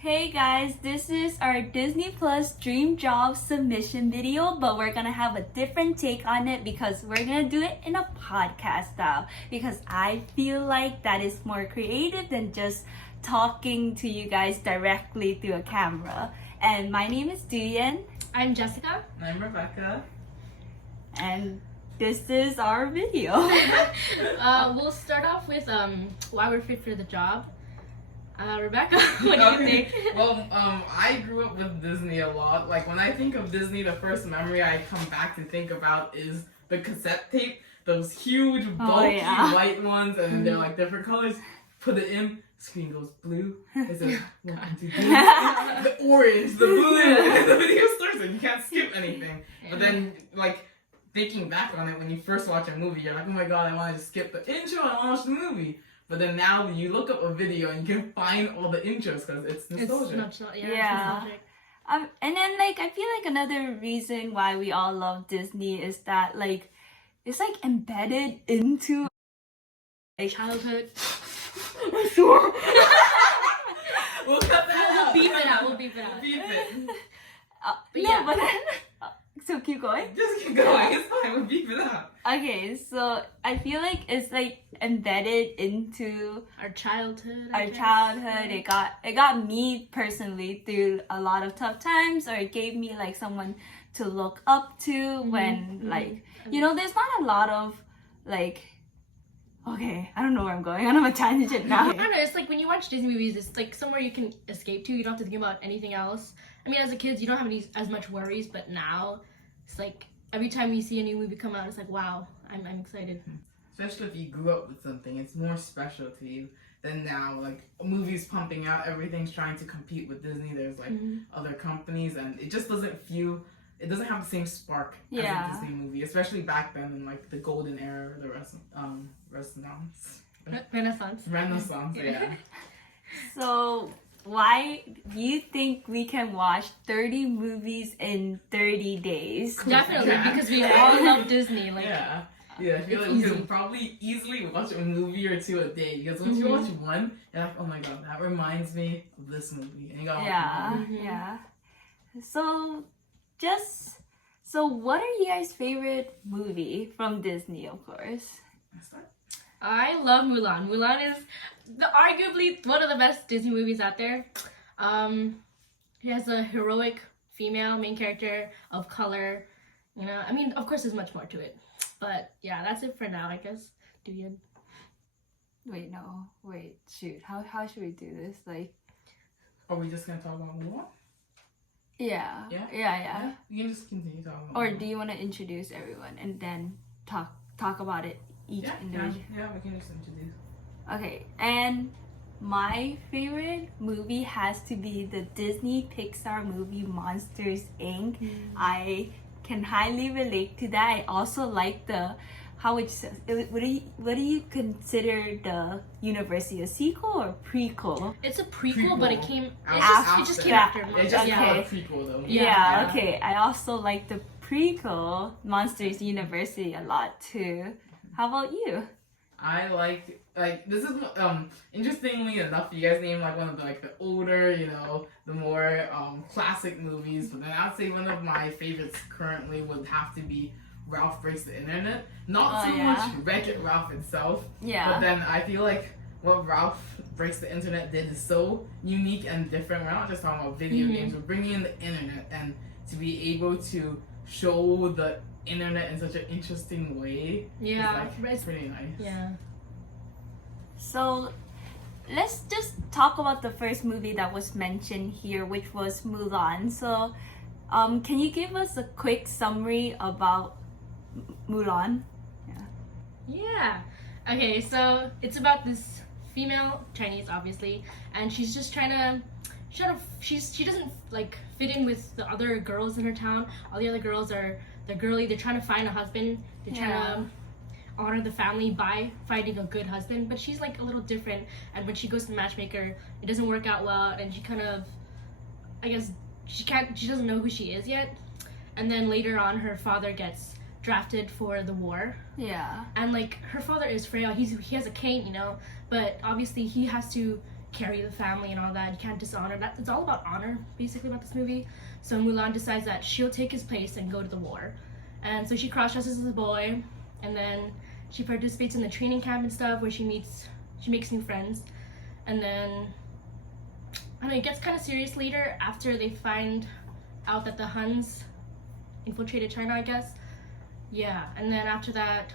Hey guys, this is our Disney Plus Dream Job submission video, but we're gonna have a different take on it because we're gonna do it in a podcast style because I feel like that is more creative than just talking to you guys directly through a camera. And my name is Duyen, I'm Jessica. I'm Rebecca. and this is our video. We'll start off with why we're fit for the job. Rebecca, what do you think? Well, I grew up with Disney a lot. Like, when I think of Disney, the first memory I come back to think about is the cassette tape. Those huge, bulky white ones, and then they're like different colors. Put it in, screen goes blue. It says, welcome to Disney. The orange, the blue, and the video starts and you can't skip anything. But then, like, thinking back on it, when you first watch a movie, you're like, oh my god, I want to just skip the intro, I want to watch the movie. But then now you look up a video and you can find all the intros because it's nostalgic. It's nostalgic. And then like I feel like another reason why we all love Disney is that like it's like embedded into like Childhood. We'll cut that out. We'll beep it out. Beep it. But no, yeah. but then, so keep going. Just keep going. It's fine. We'll beep it out. Okay, so I feel like it's like embedded into Our childhood. our childhood. It got me personally through a lot of tough times, or it gave me like someone to look up to when like there's not a lot of like. Okay, I don't know where I'm going. I'm on a tangent now. I don't know. It's like when you watch Disney movies, it's like somewhere you can escape to. You don't have to think about anything else. I mean, as a kid, you don't have as much worries, but now it's like every time you see a new movie come out, it's like, wow, I'm excited. Especially if you grew up with something, it's more special to you than now. Like, movies pumping out, everything's trying to compete with Disney. There's like other companies, and it just doesn't feel. It doesn't have the same spark as a Disney movie, especially back then in like the golden era, the Renaissance, yeah. So why do you think we can watch 30 movies in 30 days? Definitely, Yeah. because we all love Disney. Like, Yeah, I feel like we could probably easily watch a movie or two a day because once you watch one, you're like, oh my god, that reminds me of this movie. And you gotta watch the movie. Yeah. So what are you guys' favorite movie from Disney, of course? I love Mulan. Mulan is arguably one of the best Disney movies out there. It has a heroic female main character of color. You know, I mean, of course, there's much more to it. But yeah, that's it for now, I guess. Duyen. Shoot. How should we do this? Like, Are we just gonna talk about Mulan? yeah. We can just continue talking about Or Mulan. do you want to introduce everyone and then talk about it each individual? Yeah, we can just introduce. Okay, and my favorite movie has to be the Disney Pixar movie Monsters Inc. I can highly relate to that. I also like what do you consider the University, a sequel or prequel? It's a prequel, but it just came after. after. It's just Okay. called a prequel though. Yeah, okay. I also like the prequel, Monsters University, a lot too. How about you? I like this is interestingly enough, you guys named like one of the older, the more classic movies, but then I'd say one of my favorites currently would have to be Ralph Breaks the Internet. Not so much Wreck-It Ralph itself, but then I feel like what Ralph Breaks the Internet did is so unique and different. We're not just talking about video games, we're bringing in the internet, and to be able to show the internet in such an interesting way it's pretty nice. Yeah. So let's just talk about the first movie that was mentioned here, which was Mulan. So can you give us a quick summary about Mulan? Yeah. Okay, so it's about this female Chinese, obviously, and she's just trying to she doesn't like fit in with the other girls in her town. All the other girls they're girly. They're trying to find a husband. They're trying to honor the family by finding a good husband, but she's like a little different. And when she goes to the matchmaker, it doesn't work out well, and she kind of, I guess, she doesn't know who she is yet. And then later on, her father gets drafted for the war. Yeah. And like her father is frail. He has a cane, but obviously he has to carry the family and all that. You can't dishonor that. It's all about honor, basically, about this movie. So Mulan decides that she'll take his place and go to the war. And so she cross-dresses as a boy, and then she participates in the training camp and stuff where she makes new friends. And then, I don't know, it gets kind of serious later after they find out that the Huns infiltrated China, I guess. Yeah, and then after that,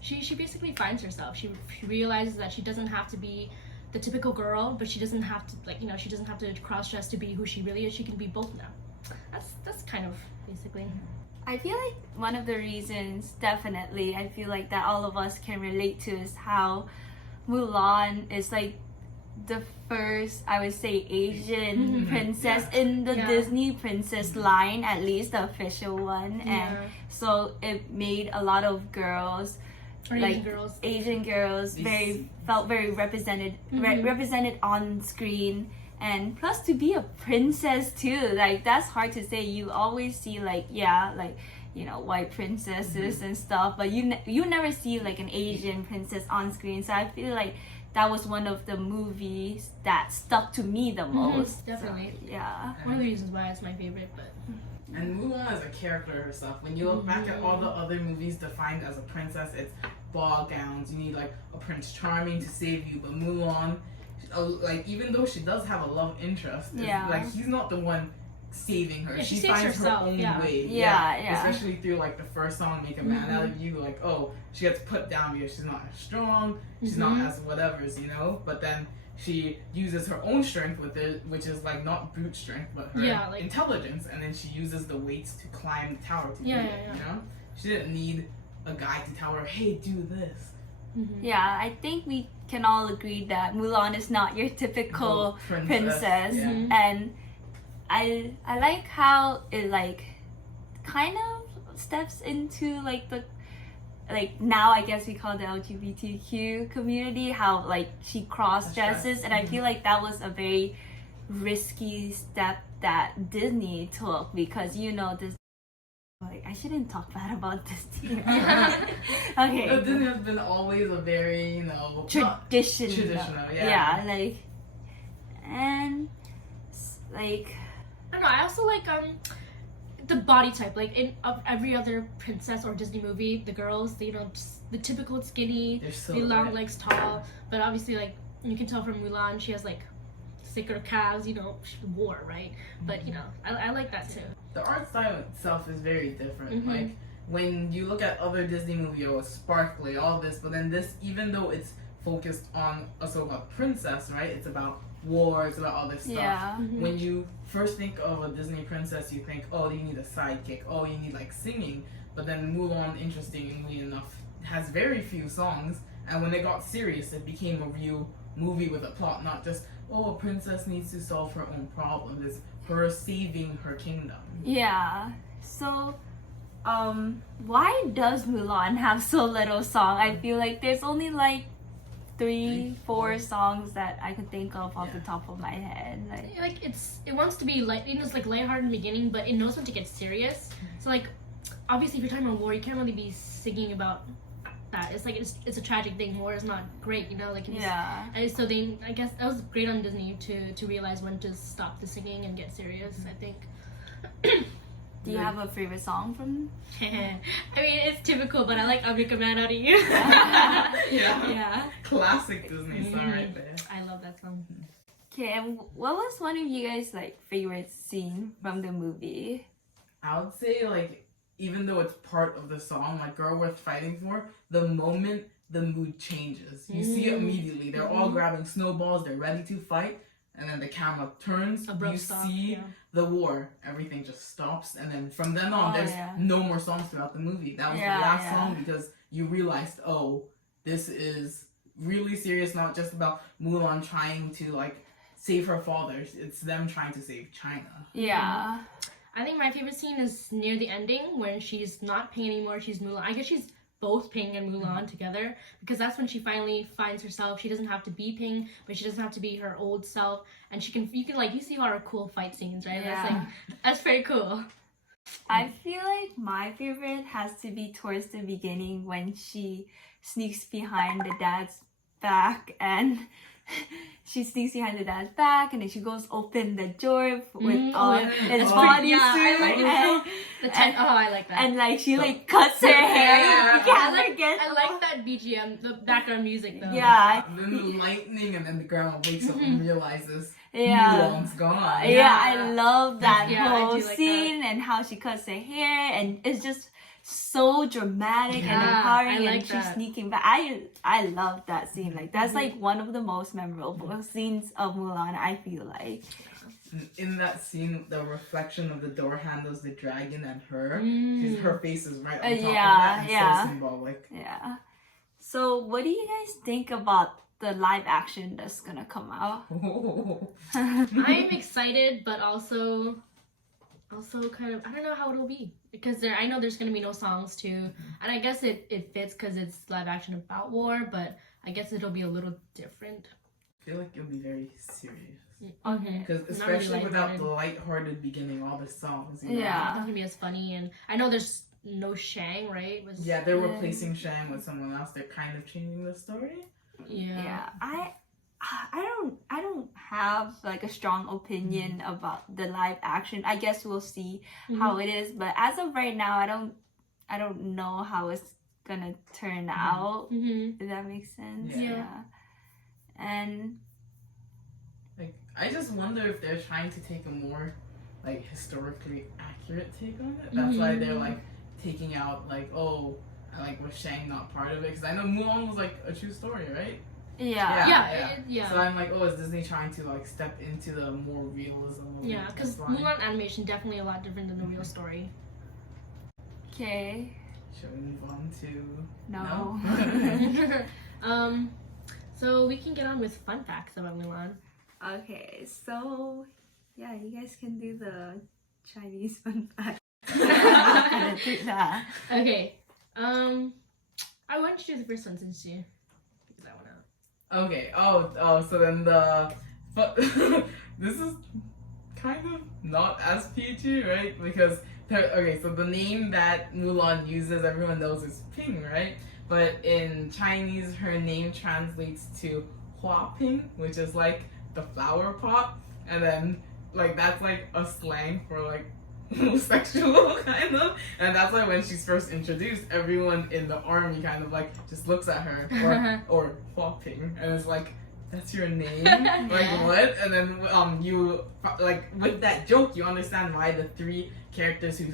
she basically finds herself. She realizes that she doesn't have to be the typical girl, but she doesn't have to, like, you know, she doesn't have to cross-dress to be who she really is. She can be both now. That's kind of basically. I feel like one of the reasons, definitely, I feel like that all of us can relate to is how Mulan is like the first, I would say, Asian princess in the Disney princess line, at least the official one. And so it made a lot of girls, like Asian girls, felt very represented represented on screen. And plus, to be a princess too, like that's hard to say. You always see like you know, white princesses and stuff, but you never see like an Asian princess on screen. So I feel like that was one of the movies that stuck to me the most. Definitely. So, yeah. One of the reasons why it's my favorite, but. And Mulan is a character herself. When you look back at all the other movies defined as a princess, it's ball gowns. You need like a Prince Charming to save you. But Mulan, like even though she does have a love interest, like he's not the one saving her. Yeah, she saves finds herself, her own way. Yeah. Especially through like the first song, "Make a Man Out of You." Like, oh, she gets put down because she's not as strong. She's not as whatever's, you know. But then she uses her own strength with it, which is like not brute strength, but her intelligence, and then she uses the weights to climb the tower to do it. You know, she didn't need a guy to tell her, "Hey, do this." Yeah, I think we can all agree that Mulan is not your typical princess. And I like how it like kind of steps into like the now I guess we call the LGBTQ community, how like she cross dresses, and I feel like that was a very risky step that Disney took, because you know this. Like, I shouldn't talk bad about Disney. Okay. But Disney has been always a very, you know, traditional. Yeah, like, and like, I don't know. I also like the body type. Like in every other princess or Disney movie, the girls, they, you know, just the typical skinny, the long legs, tall. But obviously, like you can tell from Mulan, she has like thicker calves. You know, she wore, right? But you know, I like that too. The art style itself is very different. Like when you look at other Disney movies, it was sparkly, all this, but then this, even though it's focused on a so-called princess, right? It's about war, it's about all this stuff. Yeah. When you first think of a Disney princess, you think, oh, you need a sidekick, oh, you need like singing. But then Mulan, interestingly enough, has very few songs, and when it got serious, it became a real movie with a plot, not just, oh, a princess needs to solve her own problems. It's her saving her kingdom. Yeah. So, why does Mulan have so little song? I feel like there's only like 3-4 songs that I could think of off the top of my head. Like it wants to be like, you know, it's like lighthearted in the beginning, but it knows when to get serious. So like, obviously, if you're talking about war, you can't really be singing about that. It's like it's a tragic thing. War is not great, you know. Like and so they, I guess that was great on Disney to realize when to stop the singing and get serious. I think. Do you have a favorite song from? I mean, it's typical, but I like "I'll Make a Man Out of You." Yeah. Classic Disney song right there. I love that song. Okay, and what was one of you guys like favorite scene from the movie? I would say like, even though it's part of the song, like "Girl Worth Fighting For," the moment the mood changes, you see it immediately. They're all grabbing snowballs, they're ready to fight, and then the camera turns, you see the war, everything just stops, and then from then on, there's no more songs throughout the movie. That was the last song, because you realized, oh, this is really serious, not just about Mulan trying to like save her father, it's them trying to save China. Yeah. I think my favorite scene is near the ending when she's not Ping anymore, she's Mulan. I guess she's both Ping and Mulan together, because that's when she finally finds herself. She doesn't have to be Ping, but she doesn't have to be her old self, and you see all her cool fight scenes, right? Yeah. That's very cool. I feel like my favorite has to be towards the beginning when she sneaks behind the dad's back and she sneaks behind the dad's back, and then she goes open the door with his Oh, bodysuit. yeah, I like and, I like that. and like she like cuts her hair. Yeah. You can't forget. I like that BGM, the background music though. Yeah. And then the lightning, and then the grandma wakes up and realizes Yeah. Mulan's gone. Yeah, I love that Yeah, I whole do like scene and how she cuts her hair, and it's just so dramatic and Yeah, empowering, I and like she's that. sneaking back. I love that scene. Like that's like one of the most memorable scenes of Mulan, I feel like. In that scene, the reflection of the door handles, the dragon, and her, her face is right on top of Yeah, that. And yeah. so symbolic. Yeah. So what do you guys think about the live action that's gonna come out? I'm excited, but also kind of I don't know how it'll be because I know there's gonna be no songs too, and I guess it fits because it's live action about war, but I guess it'll be a little different. I feel like it'll be very serious. Okay. Because Not really especially without lighthearted. the lighthearted beginning, all the songs. You know? Yeah. It's not gonna be as funny, and I know there's no Shang, right? Yeah, they're replacing Shang with someone else. They're kind of changing the story. Yeah. I don't have like a strong opinion about the live action. I guess we'll see how it is, but as of right now, I don't know how it's gonna turn out. Mm-hmm. If that makes sense. Yeah. And Like, I just wonder if they're trying to take a more, like, historically accurate take on it. That's why they're, like, taking out, like, oh, like, was Shang not part of it? Because I know Mulan was, like, a true story, right? yeah. Yeah. So I'm like, oh, is Disney trying to, like, step into the more realism of Yeah, it? because That's why. Mulan animation definitely a lot different than the real story. Okay. Should we move on to... No. So we can get on with fun facts about Mulan. Okay, so yeah, you guys can do the Chinese fun fact. I'm not gonna do that. Okay. I want you to do the first one since you figured that one out. Okay. Oh. So then the, but this is kind of not as PG, right? Because okay, so the name that Mulan uses, everyone knows is Ping, right? But in Chinese, her name translates to Hua Ping, which is like the flower pot, and then like that's like a slang for like homosexual kind of, and that's why when she's first introduced, everyone in the army kind of like just looks at her or Hua Ping, and it's like, that's your name? Like what? And then you like with that joke, you understand why the three characters who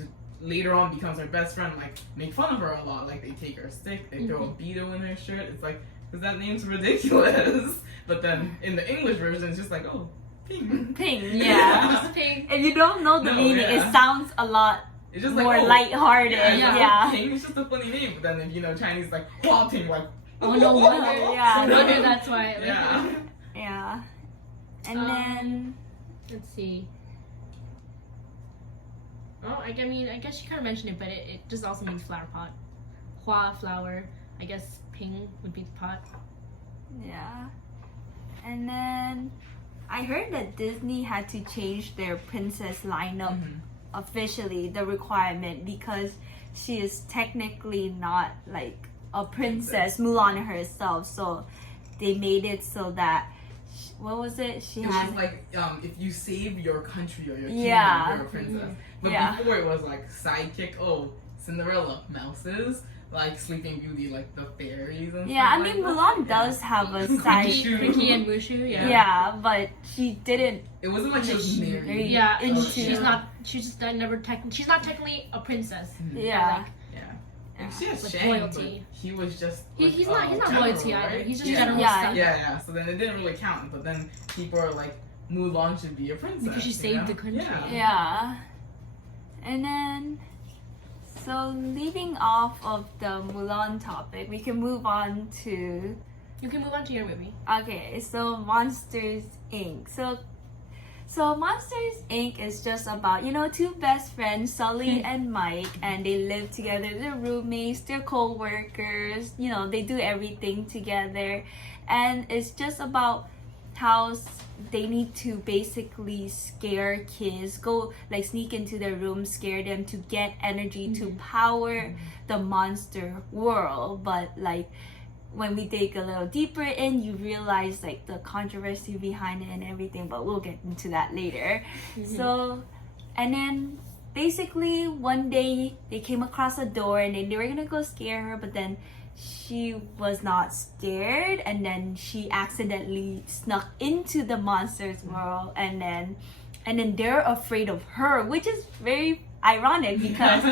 later on becomes her best friend like make fun of her a lot. Like they take her stick, they throw a Beetle in her shirt. It's like, because that name's ridiculous. But then in the English version, it's just like, oh, Ping. Ping, yeah. Just Ping. If you don't know the meaning, it sounds a lot It's just more like, oh, lighthearted. yeah. Yeah. Ping is just a funny name. But then if you know Chinese, like Hua Ping, like, Oh no wonder. Yeah. No wonder that's why. Yeah. Yeah. And Um, then Let's see. Oh, I mean, I guess you kind of mentioned it, but it just also means flower pot. Hua, flower. I guess Ping would be the pot. yeah. And then I heard that Disney had to change their princess lineup officially, the requirement, because she is technically not like a princess, Mulan herself. So they made it so that what was it? She It had was like if you save your country or your kingdom, Yeah. you're a princess. But Yeah. before it was like sidekick. Oh, Cinderella, mouses. Like Sleeping Beauty, like the fairies and yeah. I stuff mean, like Mulan that. does have a Mushu. side. Ricky and Mushu, yeah. Yeah, but she didn't. It wasn't like she was married. Yeah, Into- she's not. She's just never she's not technically a princess. Yeah. Like, Like, she has With Shang, royalty. but he was just. he's like, not general, royalty either. right? He's just yeah. general Yeah. stuff. Yeah. So then it didn't really count. But then people are like, Mulan should be a princess. Because she you saved know? the country. Yeah. Yeah. And then, so leaving off of the Mulan topic, we can move on to, You can move on to your movie. okay, so Monsters Inc. So Monsters Inc. is just about, you know, two best friends, Sully and Mike, and they live together. They're roommates, they're co-workers, you know, they do everything together. And it's just about how they need to basically scare kids, go like sneak into their room, scare them to get energy to power the monster world. But like when we dig a little deeper in, you realize like the controversy behind it and everything, but we'll get into that later. So, and then basically one day they came across a door and then they were gonna go scare her, but then she was not scared, and then she accidentally snuck into the monsters world, and then they're afraid of her, which is very ironic because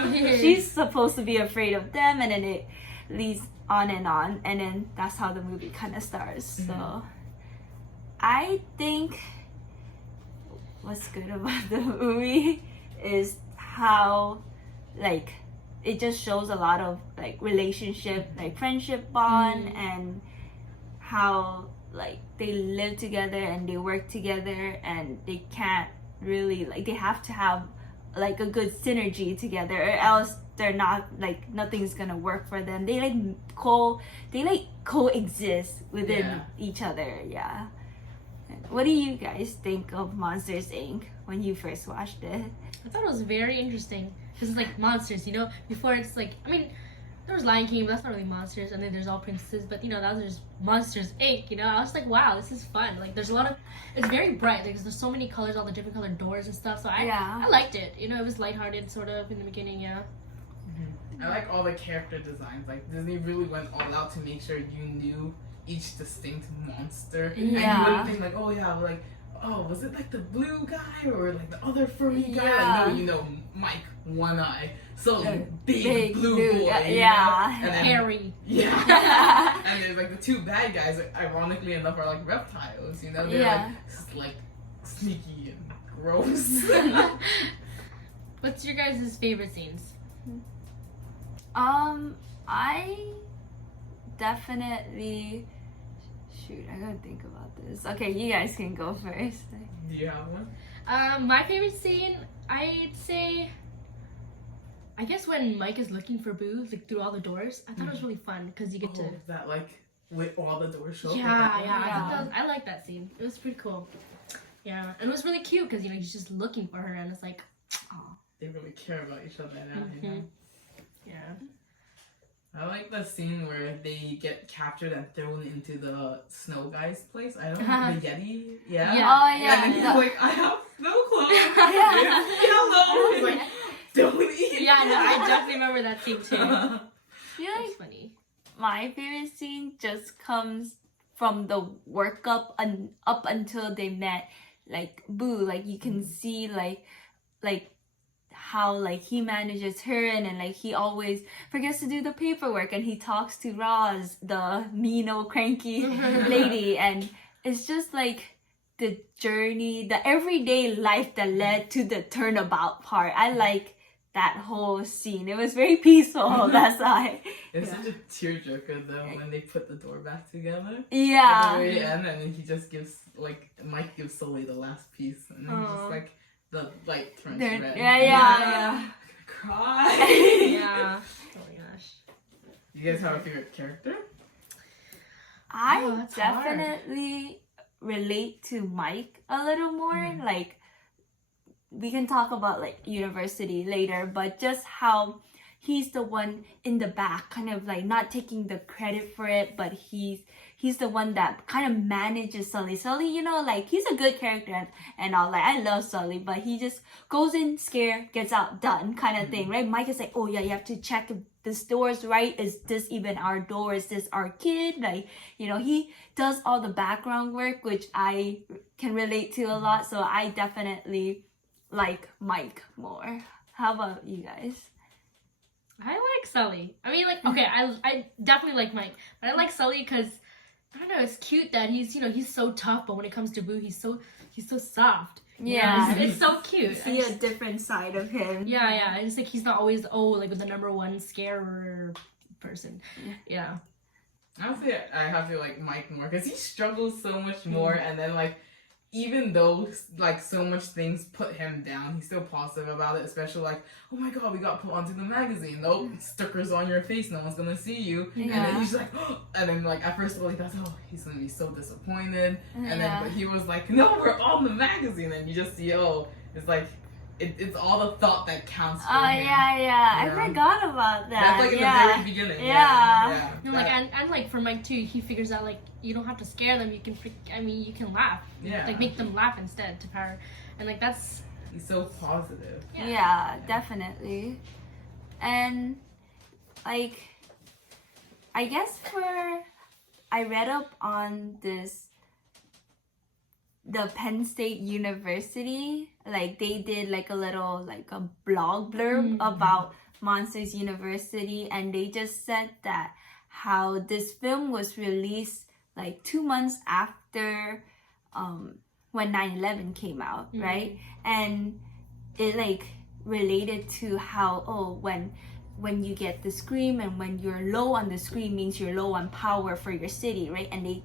she's supposed to be afraid of them, and then it leads on, and then that's how the movie kind of starts. So I think what's good about the movie is how like it just shows a lot of like relationship, like friendship bond, and how like they live together and they work together, and they can't really like, they have to have like a good synergy together, or else they're not like, nothing's gonna work for them. They like coexist within each other. Yeah. What do you guys think of Monsters Inc. when you first watched it? I thought it was very interesting because it's like monsters, you know. Before it's like, I mean, there was Lion King, but that's not really monsters, and then there's all princesses. But you know, that was just Monsters Inc. You know, I was like, wow, this is fun. Like, there's a lot of, it's very bright. Like, there's so many colors, all the different colored doors and stuff. So I liked it. You know, it was lighthearted sort of in the beginning. Yeah. I like all the character designs. Like, Disney really went all out to make sure you knew each distinct monster, and you wouldn't think like, oh yeah, like, oh, was it like the blue guy or like the other furry guy? Like, no, you know, Mike, One Eye, so big blue boy, and then Harry, and there's like the two bad guys. Ironically enough, are like reptiles. You know, they're like sneaky and gross. What's your guys' favorite scenes? I definitely I gotta think about this. Okay, you guys can go first. Do you have one? My favorite scene, I'd say, I guess when Mike is looking for Boo, like through all the doors. I thought it was really fun because you get to that, like with all the doors show. I like that scene. It was pretty cool. Yeah, and it was really cute because you know he's just looking for her, and it's like, oh, they really care about each other now. You know? Yeah. I like the scene where they get captured and thrown into the snow guy's place. I don't know, the Yeti. Yeah. Oh yeah. And then he's like, I have snow clothes. It's yellow. He's like, don't eat. Yeah, no, I definitely remember that scene too. That's funny. My favorite scene just comes from the workup and up until they met like Boo. Like you can see like how like he manages her, and then like he always forgets to do the paperwork, and he talks to Roz, the mean old cranky lady, and it's just like the journey, the everyday life that led to the turnabout part. I like that whole scene. It was very peaceful. That's why. It's such a tearjerker though when they put the door back together. Yeah. At the very end, and then he just gives like Mike gives Sully the last piece, and then just like the light turns red. Yeah. Cry. Yeah. Oh my gosh. You guys have a favorite character? I definitely relate to Mike a little more. Like, we can talk about like university later, but just how he's the one in the back, kind of like not taking the credit for it, but he's the one that kind of manages Sully. Sully, you know, like he's a good character and all. Like I love Sully, but he just goes in scared, gets out done, kind of thing, right? Mike is like, oh yeah, you have to check if this door's right. Is this even our door? Is this our kid? Like, you know, he does all the background work, which I can relate to a lot. So I definitely like Mike more. How about you guys? I like Sully. I mean, like, okay, I definitely like Mike, but I like Sully because I don't know, it's cute that he's, you know, he's so tough, but when it comes to Boo, he's so soft. Yeah, it's so cute. See a different side of him. Yeah. It's like he's not always like the number one scarer person. Yeah. Honestly, I have to like Mike more because he struggles so much more, and then like even though like so much things put him down, he's still positive about it. Especially like, oh my god, we got put onto the magazine. Nope, stickers on your face, no one's gonna see you. And then he's like, oh, and then like at first he thought, oh, he's gonna be so disappointed. And then but he was like, no, we're on the magazine, and you just see, oh, it's like it's all the thought that counts for Oh him. yeah. I Yeah. forgot about that. That's like in yeah. the very beginning. Yeah. No, like and like for Mike too, he figures out like you don't have to scare them. You can you can laugh. Yeah. Like make them laugh instead to power, and like that's He's so positive. Yeah, definitely. And like I guess I read up on the Penn State University, like they did like a little like a blog blurb about Monsters University, and they just said that how this film was released like 2 months after when 9/11 came out, right? And it like related to how when you get the scream and when you're low on the scream means you're low on power for your city, right? And they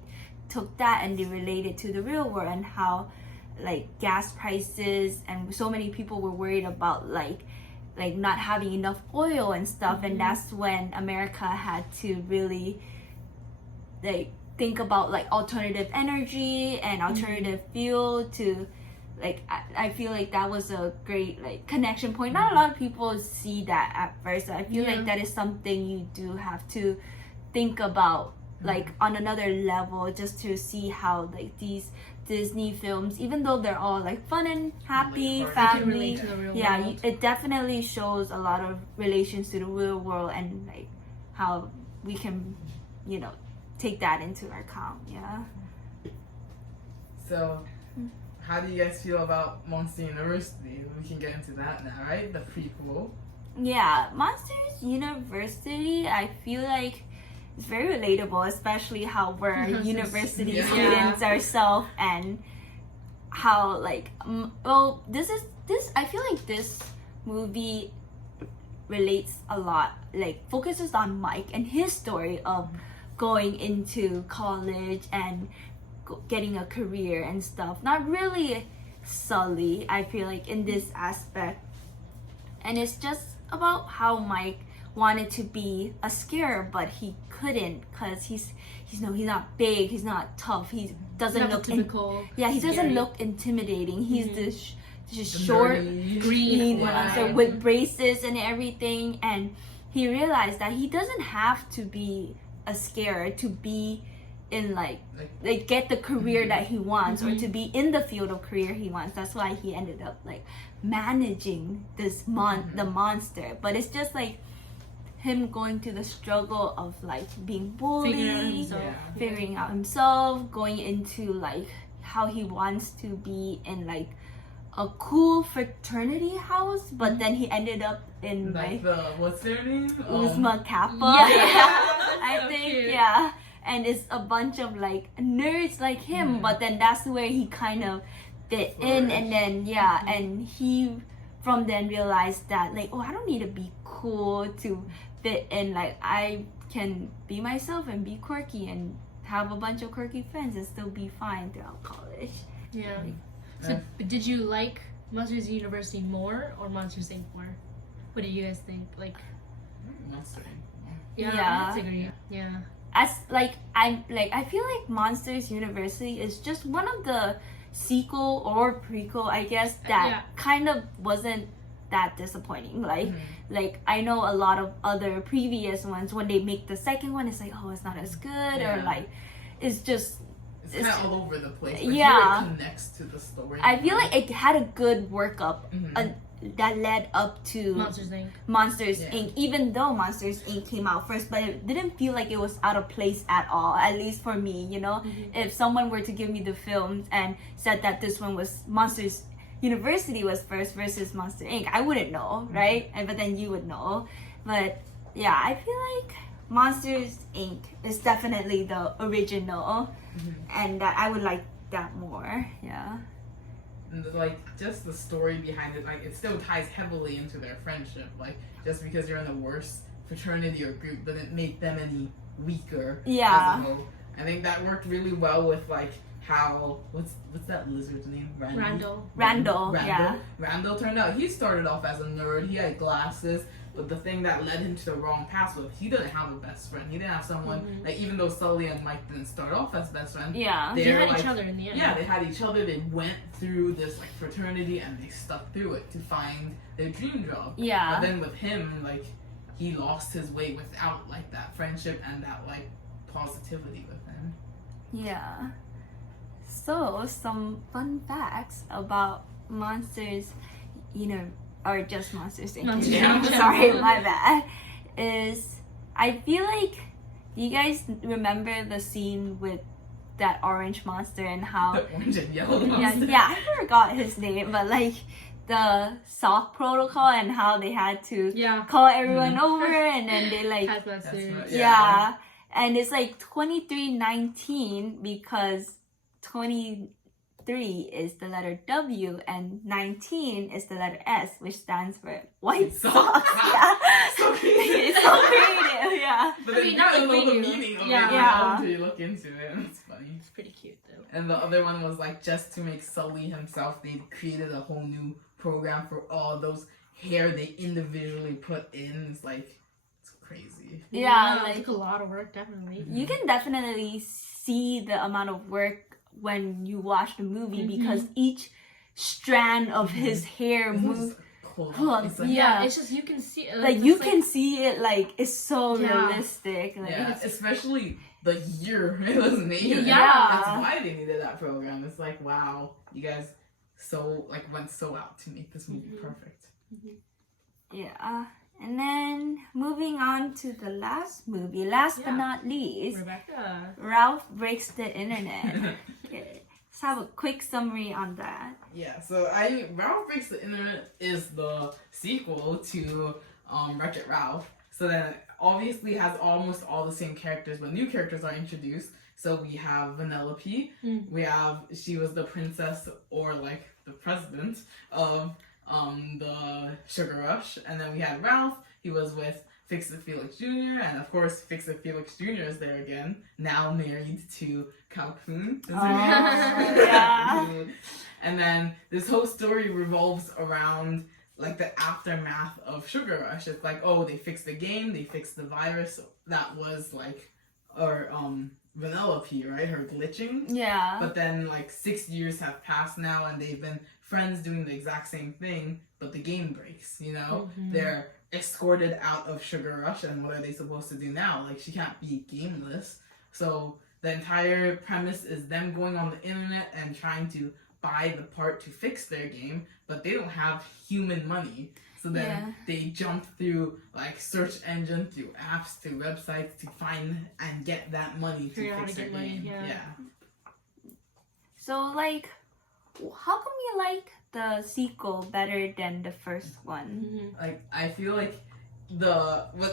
took that and they related to the real world and how like gas prices and so many people were worried about like not having enough oil and stuff, and that's when America had to really like think about like alternative energy and alternative fuel to like I feel like that was a great like connection point. Not a lot of people see that at first. I feel like that is something you do have to think about like on another level, just to see how like these Disney films, even though they're all like fun and happy, Like, family, to the real yeah, world. it definitely shows a lot of relations to the real world and like how we can, take that into account. Yeah. So, how do you guys feel about Monster University? We can get into that now, right? The prequel. Yeah, Monsters University, I feel like it's very relatable, especially how we're university Yeah. students ourselves, and how like this I feel like this movie relates a lot, like focuses on Mike and his story of going into college and getting a career and stuff. Not really Sully, I feel like, in this aspect. And it's just about how Mike wanted to be a scarer, but he couldn't because he's not big, he's not tough, he doesn't not look the typical. he doesn't scary. look intimidating. He's this The short nerdy, green monster one. with braces and everything, and he realized that he doesn't have to be a scarer to be in like get the career that he wants, or to be in the field of career he wants. That's why he ended up like managing this the monster. But it's just like him going to the struggle of like being bullied, figuring out himself, going into like how he wants to be in like a cool fraternity house, but then he ended up in like the what's their name? Uzma Kappa. I So think cute. yeah. And it's a bunch of like nerds like him, but then that's where he kind of fit in, and then and he from then realized that like, oh, I don't need to be cool to fit in. Like I can be myself and be quirky and have a bunch of quirky friends and still be fine throughout college. Yeah. So did you like Monsters University more or Monsters Inc. more? What do you guys think? Like, Monster. I agree. Yeah. As like I feel like Monsters University is just one of the sequel or prequel, I guess, that kind of wasn't that disappointing. Like I know a lot of other previous ones, when they make the second one, it's like, oh, it's not as good, or like it's just It's kind of all over the place. But yeah. Here it connects to the story. I feel like it had a good workup that led up to Monsters Inc. Even though Monsters Inc. came out first, but it didn't feel like it was out of place at all. At least for me, if someone were to give me the films and said that this one was Monsters University was first versus Monster Inc., I wouldn't know, right? But then you would know. But yeah, I feel like Monsters Inc. is definitely the original, and that I would like that more. Yeah. And like just the story behind it, like it still ties heavily into their friendship. Like just because you're in the worst fraternity or group doesn't make them any weaker. Yeah. As a whole. I think that worked really well with like how what's that lizard's name? Randall. Yeah. Randall turned out he started off as a nerd. He had glasses, but the thing that led him to the wrong path was he didn't have a best friend. He didn't have someone like, even though Sully and Mike didn't start off as best friends. Yeah. They had like, each other in the end. Yeah, they had each other. They went through this like fraternity and they stuck through it to find their dream job. Yeah. But then with him, like, he lost his way without like that friendship and that like positivity with him. Yeah. So, some fun facts about monsters, or just monsters. Monsters in general. Sorry, my bad. Is I feel like, do you guys remember the scene with that orange monster and how? The orange and yellow Yeah, monster. yeah, I forgot his name, but like the sock protocol and how they had to call everyone over and then they like That's right, yeah. And it's like 2319 because 23 is the letter W and 19 is the letter S, which stands for white socks. Yeah. So creative. It's so creative, yeah. But I then mean, you not don't like know the we do. meaning of Yeah. it Yeah. until you look into it. It's funny. It's pretty cute though. And the other one was like, just to make Sully himself, they created a whole new program for all those hair they individually put in. It's like, it's crazy. Yeah, It like took a lot of work, definitely. you can definitely see the amount of work when you watch the movie because each strand of his hair It's moves. just cool. Cool. It's like, Yeah. It's just you can see it. Like you can see it, like it's so Yeah. realistic. Like, yeah, especially the year it was made. Yeah. That's why they needed that program. It's like, wow, you guys went so out to make this movie perfect. yeah. And then moving on to the last movie, last but not least, Rebecca. Ralph Breaks the Internet. Okay. Let's have a quick summary on that. Yeah, so Ralph Breaks the Internet is the sequel to Wreck-It Ralph. So then obviously has almost all the same characters, but new characters are introduced. So we have Vanellope. She was the princess or like the president of the Sugar Rush. And then we had Ralph. He was with Fix-It Felix Jr. And of course, Fix-It Felix Jr. is there again, now married to Calhoun. yeah. And then this whole story revolves around like the aftermath of Sugar Rush. It's like, oh, they fixed the game, they fixed the virus that was like, or Vanellope, right? Her glitching. Yeah. But then like 6 years have passed now and they've been friends doing the exact same thing, but the game breaks, They're escorted out of Sugar Rush and what are they supposed to do now? Like she can't be gameless. So the entire premise is them going on the internet and trying to buy the part to fix their game, but they don't have human money. So then they jump through like search engine, through apps, through websites to find and get that money to fix their game. So like, how come you like the sequel better than the first one? Like I feel like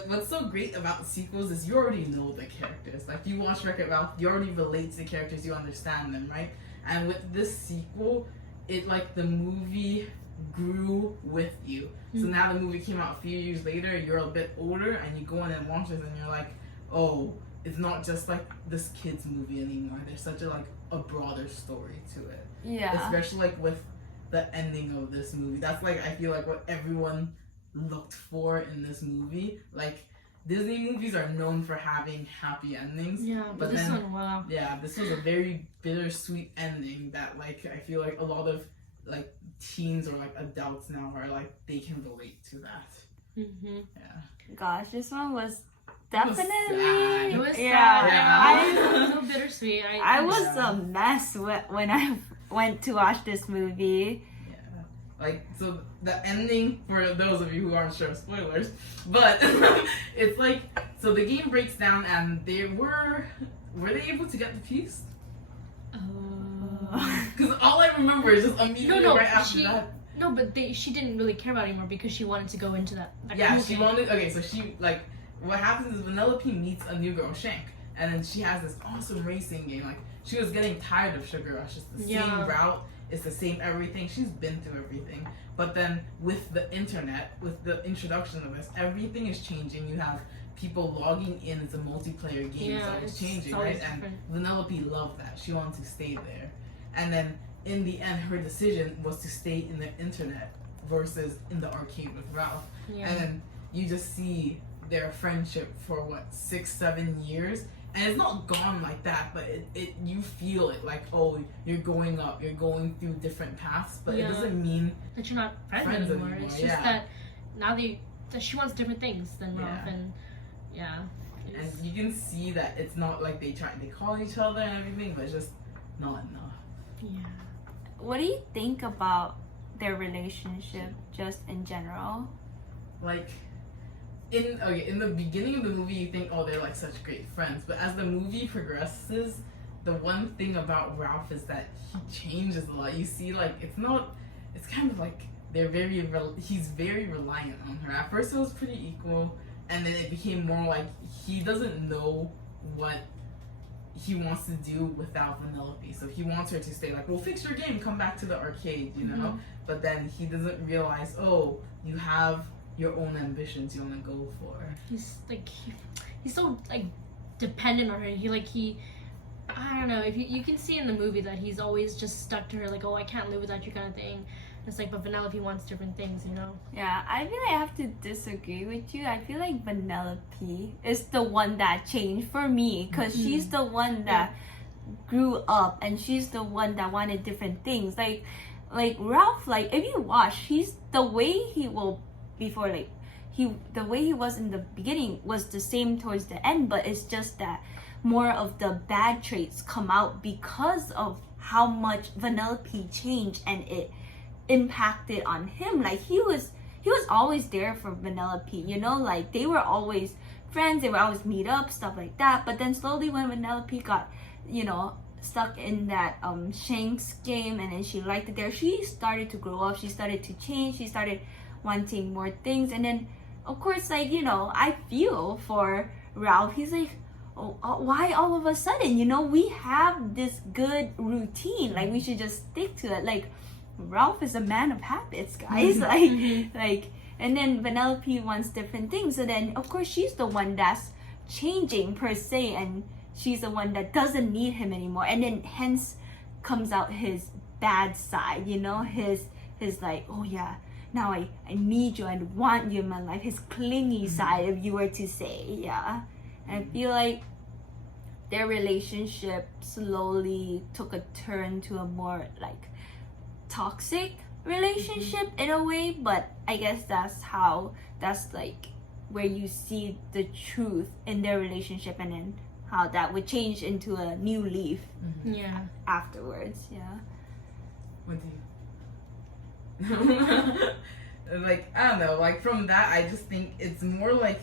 what's so great about the sequels is you already know the characters. Like you watch Wreck-It Ralph, you already relate to the characters, you understand them, right? And with this sequel, it like the movie grew with you. So now the movie came out a few years later, you're a bit older and you go in and watch it and you're like, oh, it's not just like this kid's movie anymore. There's such a broader story to it. Yeah. Especially like with the ending of this movie. That's like I feel like what everyone looked for in this movie. Like Disney movies are known for having happy endings. Yeah, but this one, wow. Yeah, this was a very bittersweet ending that like I feel like a lot of like teens or like adults now are like they can relate to that. Yeah. Gosh, this one was definitely. It was sad. Yeah. It was so bittersweet. I was a mess when I went to watch this movie. Yeah. Like, so the ending, for those of you who aren't sure, spoilers, but it's like, so the game breaks down and were they able to get the piece? Because all I remember is just immediately right after that. No, but she didn't really care about it anymore because she wanted to go into that. Yeah, she wanted. Okay, so she like what happens is Vanellope meets a new girl, Shank, and then she has this awesome racing game. Like she was getting tired of Sugar Rush. It's the same route. It's the same everything. She's been through everything. But then with the internet, with the introduction of this, everything is changing. You have people logging in. It's a multiplayer game. Yeah, so it's it's changing, always right? And different. Vanellope loved that. She wanted to stay there. And then in the end, her decision was to stay in the internet versus in the arcade with Ralph. Yeah. And then you just see their friendship for what, 6-7 years, and it's not gone like that, but it you feel it like, oh, you're going up, you're going through different paths, but it doesn't mean that you're not friends friends anymore. anymore, It's just that now that she wants different things than Ralph, and and you can see that it's not like they call each other and everything, but it's just not enough. Yeah. What do you think about their relationship just in general? Like in the beginning of the movie, you think, oh, they're like such great friends, but as the movie progresses, the one thing about Ralph is that he changes a lot. You see, like it's kind of like he's very reliant on her. At first it was pretty equal, and then it became more like he doesn't know what he wants to do without Vanellope. So he wants her to stay, like, well, fix your game, come back to the arcade, you know? Mm-hmm. But then he doesn't realize, oh, you have your own ambitions you want to go for. He's like he's so like dependent on her. He I don't know, if you can see in the movie that he's always just stuck to her, like, oh, I can't live without you kind of thing. It's like, but Vanellope wants different things, you know? Yeah, I feel like I have to disagree with you. I feel like Vanellope is the one that changed for me, because she's the one that grew up, and she's the one that wanted different things. Like Ralph, like if you watch, he's the way he will before, like the way he was in the beginning was the same towards the end, but it's just that more of the bad traits come out because of how much Vanellope changed, and it impacted on him. Like he was always there for Vanellope, you know, like they were always friends, they would always meet up, stuff like that. But then slowly when Vanellope got, you know, stuck in that Shanks game, and then she liked it there, she started to grow up, she started to change, she started wanting more things. And then of course, like, you know, I feel for Ralph. He's like, oh, why all of a sudden, you know, we have this good routine, like we should just stick to it. Like Ralph is a man of habits, guys. like and then Vanellope wants different things, so then of course she's the one that's changing per se, and she's the one that doesn't need him anymore, and then hence comes out his bad side, you know, his like, oh yeah, now I need you, I want you in my life, his clingy side, if you were to say. And I feel like their relationship slowly took a turn to a more like toxic relationship in a way, but I guess that's like where you see the truth in their relationship, and then how that would change into a new leaf afterwards. What do you like, I don't know, like from that I just think it's more like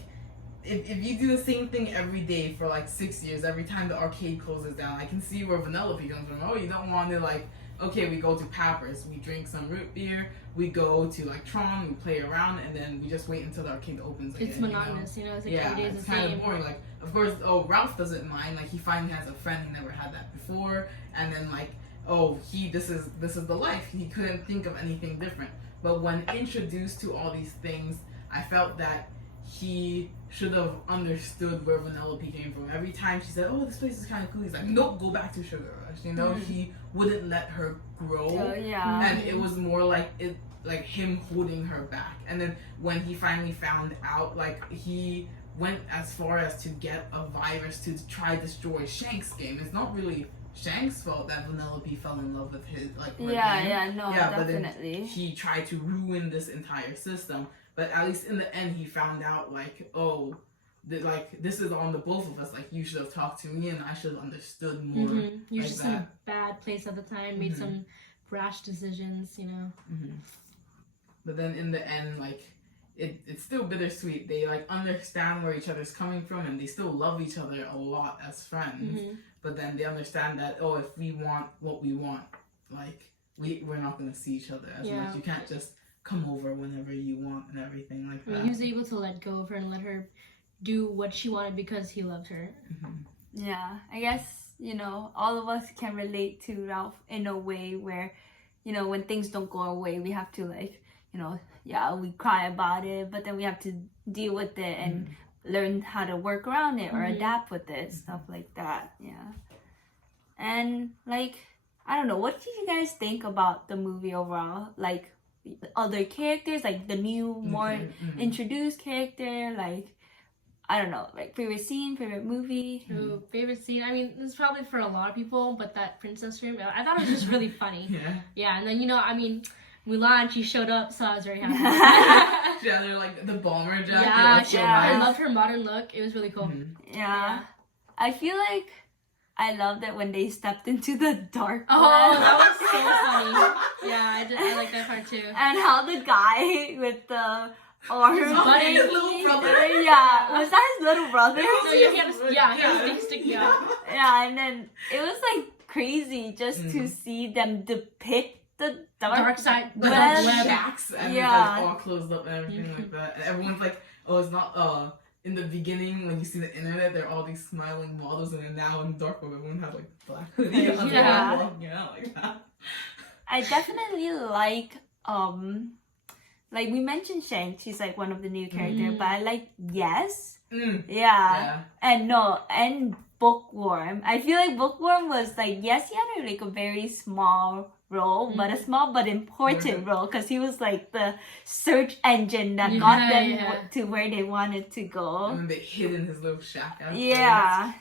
if you do the same thing every day for like 6 years, every time the arcade closes down, I can see where Vanellope comes from. Oh, you don't want to, like, okay, we go to Papper's, we drink some root beer, we go to like Tron, we play around, and then we just wait until the arcade opens again. It's monotonous, you know? It's like every day is it's the kind same. of boring. Like, of course, Ralph doesn't mind. Like, he finally has a friend. He never had that before. And then like, this is the life. He couldn't think of anything different. But when introduced to all these things, I felt that he should have understood where Vanellope came from. Every time she said, oh, this place is kind of cool, he's like, nope, go back to Sugar Rush. You know, he wouldn't let her grow. And it was more like him holding her back. And then when he finally found out, like, he went as far as to get a virus to try destroy Shanks' game. It's not really Shanks' fault that Vanellope fell in love with his, like, definitely. But then he tried to ruin this entire system. But at least in the end, he found out, like, oh, this is on the both of us. Like, you should have talked to me, and I should have understood more. You're like just that. in a bad place at the time, made some rash decisions, you know. But then in the end, like, it's still bittersweet. They, like, understand where each other's coming from, and they still love each other a lot as friends. But then they understand that, oh, if we want what we want, like, we're not going to see each other as much. You can't just come over whenever you want and everything like that. He was able to let go of her and let her do what she wanted because he loved her. Yeah, I guess, you know, all of us can relate to Ralph in a way where, you know, when things don't go our way, we have to, like, you know, we cry about it, but then we have to deal with it and learn how to work around it or Mhm. adapt with it, stuff like that. Yeah. And like, I don't know, what did you guys think about the movie overall? Like the other characters, like the new, more introduced character, like I don't know, like favorite scene, favorite movie. Ooh, favorite scene. I mean, this is probably for a lot of people, but that princess scream, I thought it was just really funny. Yeah. Yeah, and then I mean, Mulan, she showed up, so I was very happy. Yeah, they're like the bomber jacket. Yeah, that's so I nice. loved her modern look. It was really cool. Yeah. I feel like I loved it when they stepped into the dark Oh, web. that was so funny. Yeah, I like that part too. And how the guy with the arm His buddy. His little brother. Yeah, was that his little brother? No, he had a stick, yeah. Yeah, and then it was like crazy just to see them depict the Dark side, the web. dark web. Shacks and it's Yeah. like all closed up and everything like that. And everyone's like, oh, it's not in the beginning when you see the internet, there are all these smiling models, and then now in dark web, everyone has like black hoodie on, Yeah. walking out like that. I definitely like we mentioned Shank, she's like one of the new characters, but I like Yes. Yeah. And Bookworm. I feel like Bookworm was like, yes, he had like a very small role, but a small but important role because he was like the search engine that got them to where they wanted to go. And then they hid in his little shack afterwards. Yeah.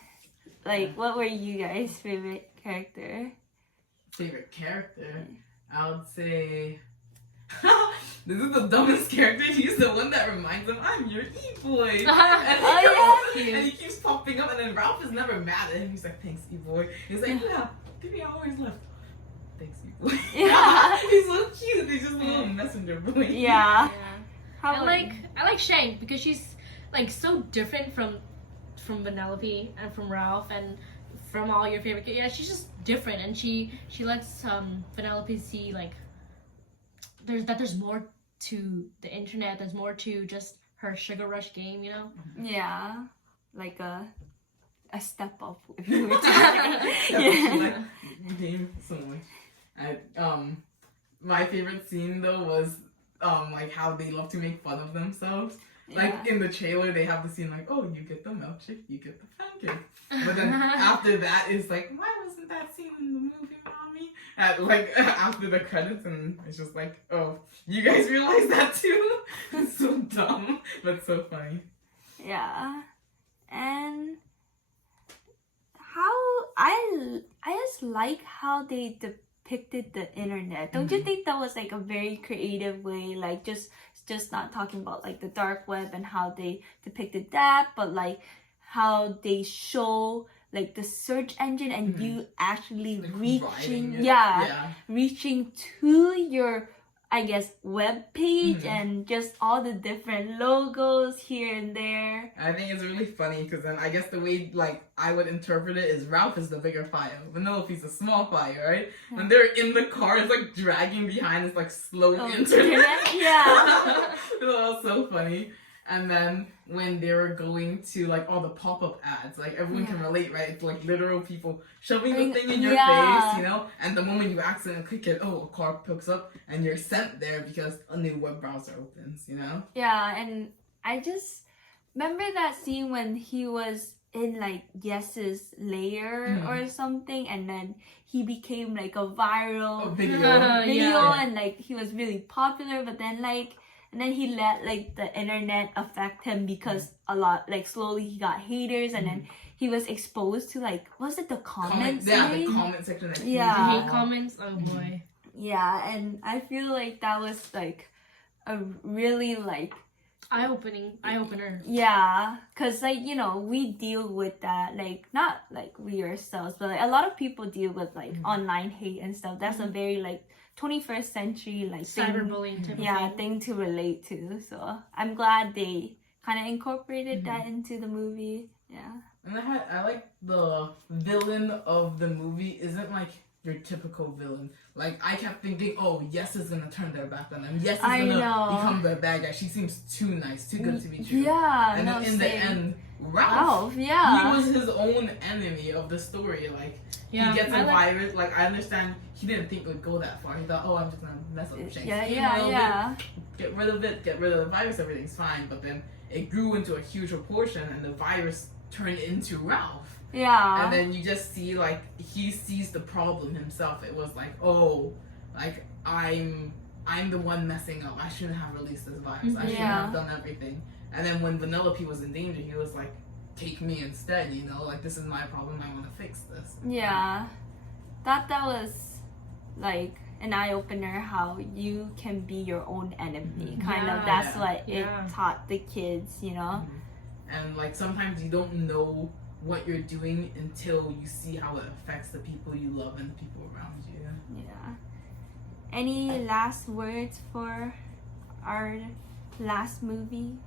Like, what were you guys' favorite character? Favorite character? I would say... This is the dumbest character. He's the one that reminds him, I'm your E-boy. And he keeps popping up, and then Ralph is never mad at him. He's like, thanks, E-boy. He's like, yeah, give me hours left. Thanks, E-boy. Yeah. He's so cute. He's just a little messenger boy. Yeah. How I like Shank because she's like so different from Vanellope and from Ralph and from all your favorite. Yeah, she's just different, and she lets Vanellope see like there's more to the internet. There's more to just her sugar rush game, you know. Yeah. Like a step up. If you were to say. Like, game so much. My favorite scene though was like how they love to make fun of themselves. Like in the trailer, they have the scene like, oh, you get the milkshake, you get the pancake. But then after that, it's like, why wasn't that scene in the movie, mommy? After the credits, and it's just like, oh, you guys realize that too? It's so dumb, but so funny. Yeah. And how I just like how they depicted the internet. Don't you think that was like a very creative way, like just not talking about like the dark web and how they depicted that, but like how they show like the search engine and you actually Like reaching yeah, reaching to your, I guess, web page and just all the different logos here and there. I think it's really funny because then I guess the way like I would interpret it is Ralph is the bigger file, Vanellope's a small file, right? And they're in the car, it's like dragging behind this like slow internet. Yeah. It was so funny. And then when they were going to like all the pop-up ads, like everyone can relate, right? It's like literal people shoving the thing in your face, you know? And the moment you accidentally click it, oh, a car picks up and you're sent there because a new web browser opens, you know? Yeah, and I just remember that scene when he was in like Yes's lair or something, and then he became like a viral video and like he was really popular, but then like and then he let like the internet affect him because a lot like slowly he got haters, and then he was exposed to like, was it the comments? The comment section. Like, hate comments. Oh boy. Yeah, and I feel like that was like a really like eye-opener. Yeah, because like, you know, we deal with that, like not like we ourselves, but like a lot of people deal with like online hate and stuff. That's a very like 21st century like cyberbullying type of thing to relate to. So I'm glad they kind of incorporated that into the movie. Yeah. And I like the villain of the movie isn't like your typical villain. Like I kept thinking, oh, Yes is gonna turn their back on them. Yes is gonna become the bad guy. She seems too nice, too good to be true. Yeah. And then in the end, Ralph, he yeah, was his own enemy of the story. Like he gets a virus. Like I understand he didn't think it would go that far. He thought, oh, I'm just gonna mess up Shank's skin a little bit, get rid of it, get rid of the virus, everything's fine. But then it grew into a huge proportion, and the virus turned into Ralph. Yeah. And then you just see like he sees the problem himself. It was like, oh, like I'm the one messing up. I shouldn't have released this virus. I shouldn't Yeah. have done everything. And then when Vanellope was in danger, he was like, take me instead, you know, like this is my problem, I want to fix this. Yeah. That was like an eye-opener how you can be your own enemy. Kind of. That's what it taught the kids, you know? And like sometimes you don't know what you're doing until you see how it affects the people you love and the people around you. Yeah. Any last words for our last movie?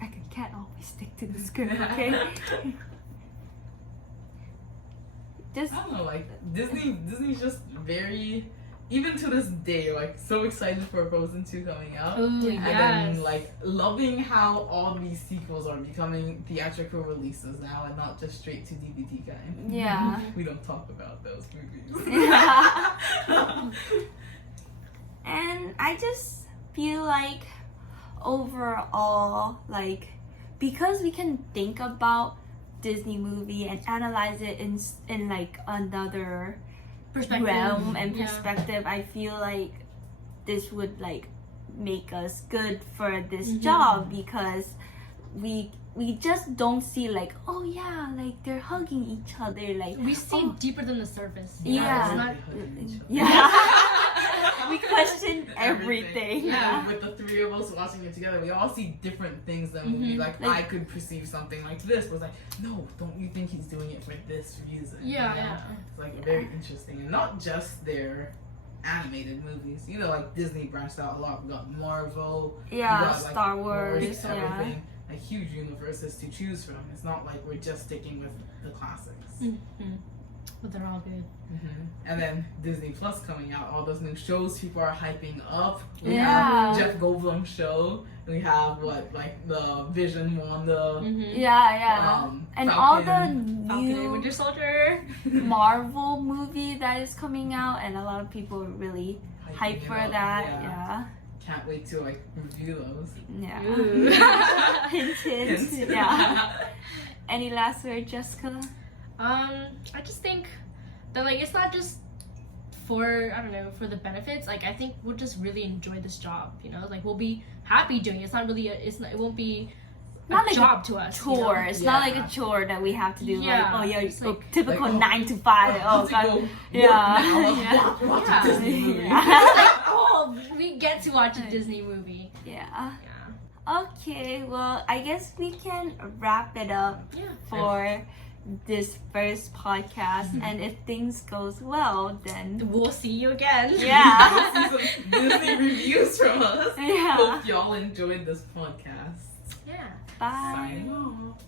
I can't always stick to the script, okay? Just I don't know, like Disney's just very, even to this day, like so excited for Frozen 2 coming out. Oh, And yes. then like loving how all these sequels are becoming theatrical releases now and not just straight to DVD kind. yeah. We don't talk about those movies. And I just feel like overall, like, because we can think about Disney movie and analyze it in like another Perspective. realm and Yeah. perspective, I feel like this would like make us good for this job, because we just don't see like, oh yeah, like they're hugging each other, like We see oh, deeper than the surface. Yeah. It's not. yeah. We question everything. Yeah. And with the three of us watching it together, we all see different things than we like. I could perceive something like this was like, no, don't you think he's doing it for this reason? Yeah, you know? yeah. It's like very interesting, and not just their animated movies. You know, like Disney branched out a lot. We got Marvel. Yeah, we got, like, Star Wars, everything. yeah. Like huge universes to choose from. It's not like we're just sticking with the classics. But they're all good. And then Disney Plus coming out, all those new shows people are hyping up. We Yeah. have Jeff Goldblum's show. We have like the Vision Wanda. Yeah. And all the Falcon and new Winter Soldier. Marvel movie that is coming out, and a lot of people are really hyped Hyping for it up, that. yeah. Can't wait to like review those. Yeah. Ooh. Hint, hint. Yeah. Any last word, Jessica? I just think that like it's not just for, I don't know, for the benefits. Like I think we'll just really enjoy this job, you know? Like we'll be happy doing it. It's not really it won't be Not a like job to us. you know? Chore. It's not like Yeah. a chore that we have to do. Yeah, Like, oh yeah, it's like- typical like, oh, 9 to 5. Oh to god. go work Yeah. now, Yeah. watch Yeah. a Disney movie. Yeah. It's like, oh, we get to watch a Disney movie. Yeah. Yeah. Okay, well, I guess we can wrap it up Yeah. for this first podcast, and if things goes well, then We'll see you again. yeah. See some Disney reviews from us. Yeah. Hope y'all enjoyed this podcast. Yeah. Bye. Signing off.